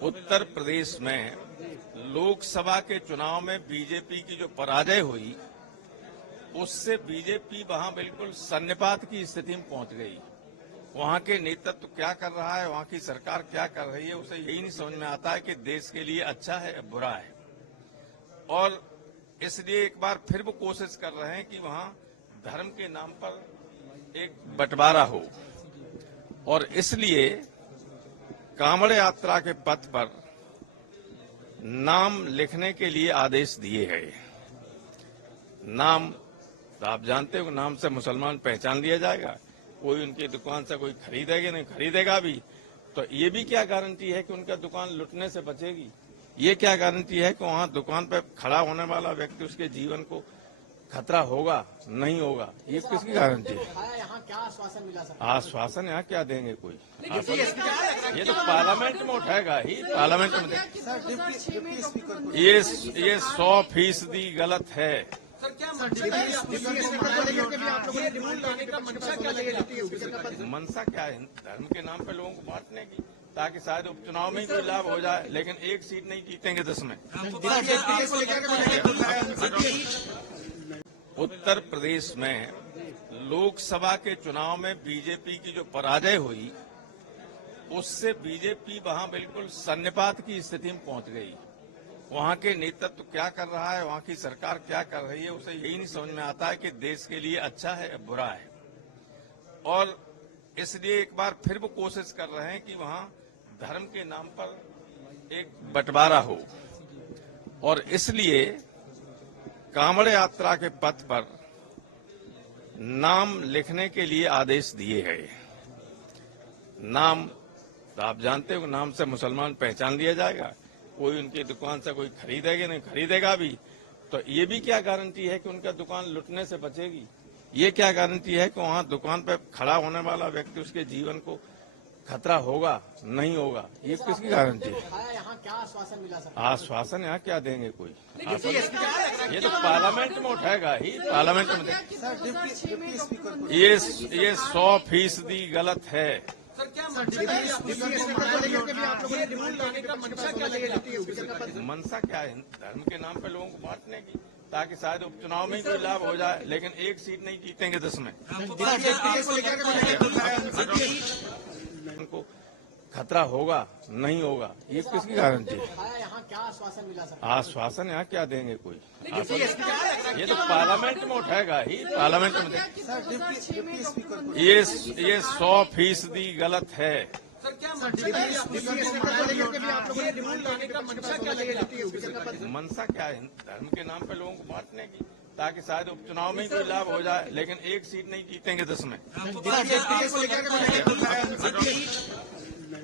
उत्तर प्रदेश में लोकसभा के चुनाव में बीजेपी की जो पराजय हुई, उससे बीजेपी वहां बिल्कुल सन्निपात की स्थिति में पहुंच गई। वहां के नेतृत्व क्या कर रहा है, वहां की सरकार क्या कर रही है, उसे यही नहीं समझ में आता है कि देश के लिए अच्छा है या बुरा है। और इसलिए एक बार फिर वो कोशिश कर रहे हैं कि वहां धर्म के नाम पर एक बंटवारा हो, और इसलिए कांवड़ यात्रा के पथ पर नाम लिखने के लिए आदेश दिए गए। नाम तो आप जानते हो, नाम से मुसलमान पहचान लिया जाएगा। कोई उनकी दुकान से कोई खरीदेगा नहीं, खरीदेगा भी तो ये भी क्या गारंटी है कि उनका दुकान लुटने से बचेगी? ये क्या गारंटी है कि वहां दुकान पर खड़ा होने वाला व्यक्ति, उसके जीवन को खतरा होगा नहीं होगा? ये किसकी गारंटी है? यहाँ क्या आश्वासन मिला सर? आश्वासन यहाँ क्या देंगे कोई? ये तो पार्लियामेंट में उठाएगा ही, पार्लियामेंट में। ये 100% गलत है। मनसा क्या है? धर्म के नाम पे लोगों को बांटने की, ताकि शायद उपचुनाव में ही कोई लाभ हो जाए, लेकिन एक सीट नहीं जीतेंगे 10 में। उत्तर प्रदेश में लोकसभा के चुनाव में बीजेपी की जो पराजय हुई, उससे बीजेपी वहां बिल्कुल सन्निपात की स्थिति में पहुंच गई। वहां के नेतृत्व क्या कर रहा है, वहां की सरकार क्या कर रही है, उसे यही नहीं समझ में आता है कि देश के लिए अच्छा है या बुरा है। और इसलिए एक बार फिर वो कोशिश कर रहे हैं कि वहां धर्म के नाम पर एक बंटवारा हो, और इसलिए कांवड़ यात्रा के पथ पर नाम लिखने के लिए आदेश दिए गए। नाम तो आप जानते हो, नाम से मुसलमान पहचान लिया जाएगा। कोई उनकी दुकान से कोई खरीदेगा नहीं, खरीदेगा भी तो ये भी क्या गारंटी है कि उनका दुकान लुटने से बचेगी? ये क्या गारंटी है कि वहां दुकान पर खड़ा होने वाला व्यक्ति, उसके जीवन को खतरा होगा नहीं होगा? ये किसकी गारंटी है? यहाँ क्या आश्वासन मिला सर? आश्वासन यहाँ क्या देंगे कोई? ये तो पार्लियामेंट में उठाएगा ही, पार्लियामेंट में। ये 100% गलत है। मनसा क्या है? धर्म के नाम पे लोगों को बांटने की, ताकि शायद उपचुनाव में ही कोई लाभ हो जाए, लेकिन एक सीट नहीं जीतेंगे 10 में। उनको खतरा होगा नहीं होगा? ये किसकी गारंटी है? यहाँ क्या आश्वासन मिला सर? आश्वासन यहाँ क्या देंगे कोई? ये तो पार्लियामेंट में उठाएगा ही, पार्लियामेंट में। ये 100% गलत है। मनसा क्या है? धर्म के नाम पे लोगों को बांटने की, ताकि शायद उपचुनाव में ही कोई लाभ हो जाए, लेकिन एक सीट नहीं जीतेंगे 10 में।